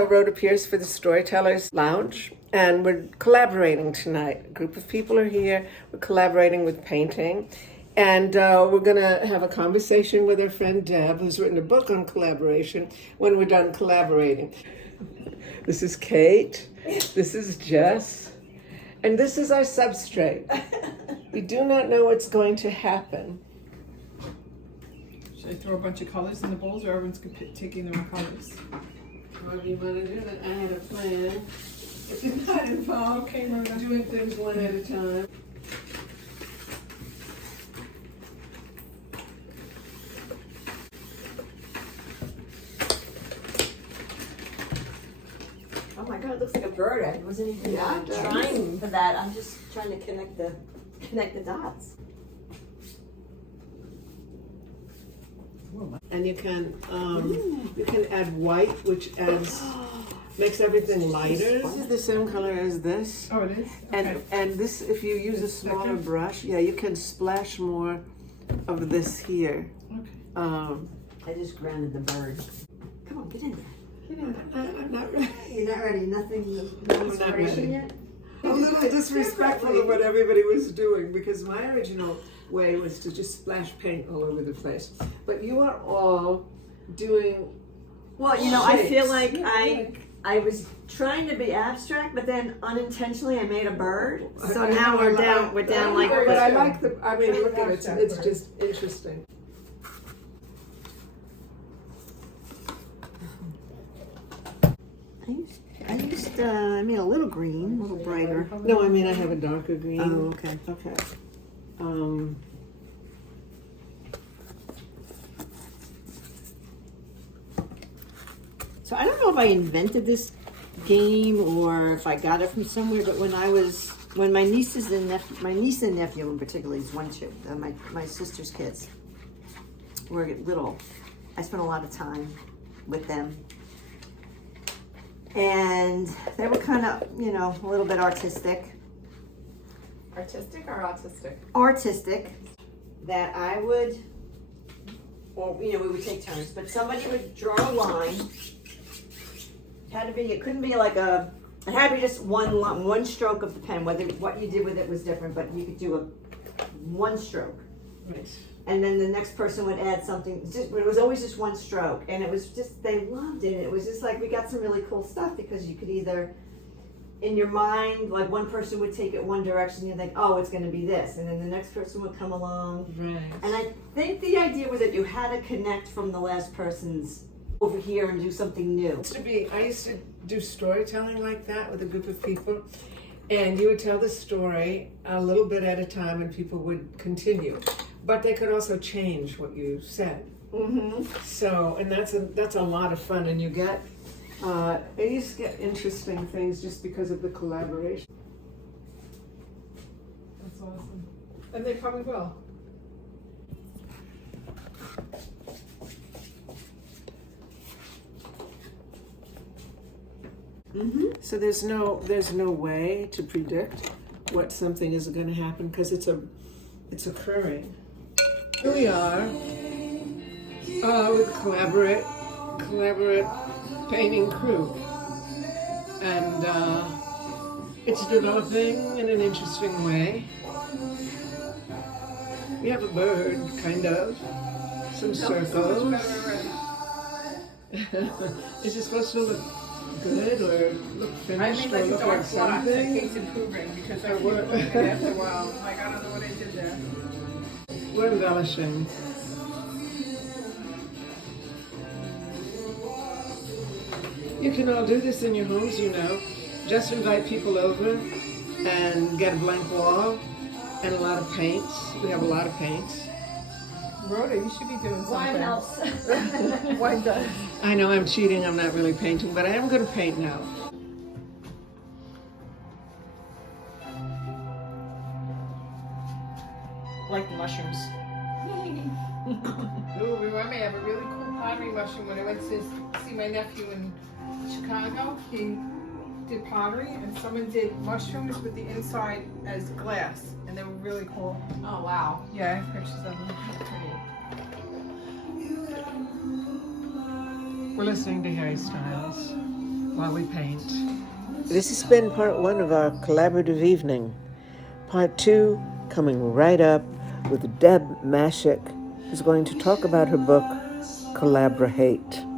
Rhoda Pierce for the Storytellers Lounge, and we're collaborating tonight. A group of people are here. We're collaborating with painting, and we're going to have a conversation with our friend Deb, who's written a book on collaboration, when we're done collaborating. This is Kate. This is Jess. And this is our substrate. We do not know what's going to happen. Should I throw a bunch of colors in the bowls, or everyone's taking their own colors? However you want to do that. I had a plan. It did not involve doing things one at a time. Oh my God, it looks like a bird. I wasn't even trying for that. I'm just trying to connect the dots. And you can add white, which makes everything lighter. This is the same color as this. Oh, it is? Okay. And this, if you use a smaller brush, you can splash more of this here. Okay. I just grounded the bird. Come on, get in there. Get in there. I'm not ready. You're not ready? Nothing, no I'm not inspiration ready. yet? A little disrespectful of what everybody was doing, because my original way was to just splash paint all over the place. But you are all doing Well, I feel shapes. like I was trying to be abstract, but then unintentionally I made a bird. So now we're down like But this. I like look at it, it's just interesting. I made a little green, a little brighter. No, I mean I have a darker green. Oh, okay. Okay. So I don't know if I invented this game or if I got it from somewhere, but when my niece and nephew in particular, these my sister's kids were little, I spent a lot of time with them. And they were kind of, a little bit artistic. Artistic or autistic? Artistic, that I would, or we would take turns, but somebody would draw a line. It couldn't be like it had to be just one stroke of the pen. Whether what you did with it was different, but you could do one stroke. Right. And then the next person would add something. It was always just one stroke, and it was just, they loved it. It was just like, we got some really cool stuff, because you could either, in your mind, like one person would take it one direction, you think, oh, it's going to be this, and then the next person would come along. Right. And I think the idea was that you had to connect from the last person's over here and do something new. I used to do storytelling like that with a group of people, and you would tell the story a little bit at a time, and people would continue. But they could also change what you said. Mm-hmm. So, and that's a lot of fun, and you get interesting things just because of the collaboration. That's awesome. And they probably will. Mm-hmm. So there's no way to predict what something is going to happen, because it's occurring. Here we are with collaborate painting crew, and it's developing in an interesting way. We have a bird, kind of, some circles. Is it supposed to look good or look finished or look like something? Keeps improving, because I keep moving it after a while. Like, I don't know what I did there. We're embellishing. You can all do this in your homes, Just invite people over and get a blank wall and a lot of paints. We have a lot of paints. Rhoda, you should be doing something. Wine helps. Wine does. I know I'm cheating, I'm not really painting, but I am going to paint now. Like the mushrooms. Ooh, remind me, I have a really cool pottery mushroom. When I went to see my nephew in Chicago, he did pottery, and someone did mushrooms with the inside as glass, and they were really cool. Oh, wow. Yeah, I have pictures of them. They're pretty. We're listening to Harry Styles. while we paint. This has been part one of our collaborative evening. Part two coming right up with Deb Mashik, who's going to talk about her book, Collaborate.